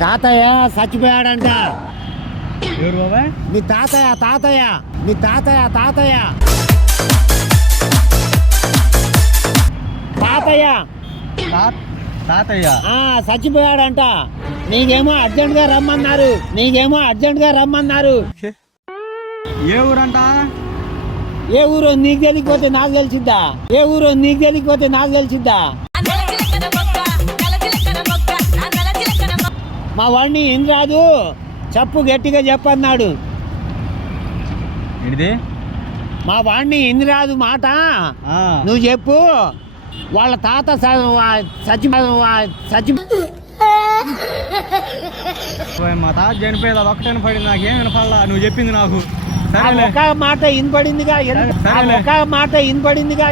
తాతయ్య చచ్చిపోయాడంట. ఎవరు బాబాయ్? మీ తాతయ్య తాతయ్య మీ తాతయ్య తాతయ్య తాతయ్య తాతయ్య చచ్చిపోయాడంట. నీకేమో అర్జెంట్గా రమ్మన్నారు. ఏ ఊరంట? ఏ ఊరు నీకు తెలియకపోతే నాకు తెలిసిద్దా? మా వాడిని ఏం రాదు చెప్పు, గట్టిగా చెప్పన్నాడు. ఏంటిది? మా వాడిని ఎన్ని రాదు మాట నువ్వు చెప్పు. వాళ్ళ తాత మా తాత చనిపోయేది అది ఒక్కటే పడింది, నాకేం వినపడలా నువ్వు చెప్పింది నాకు. ఒక మాట వినపడిందిగా.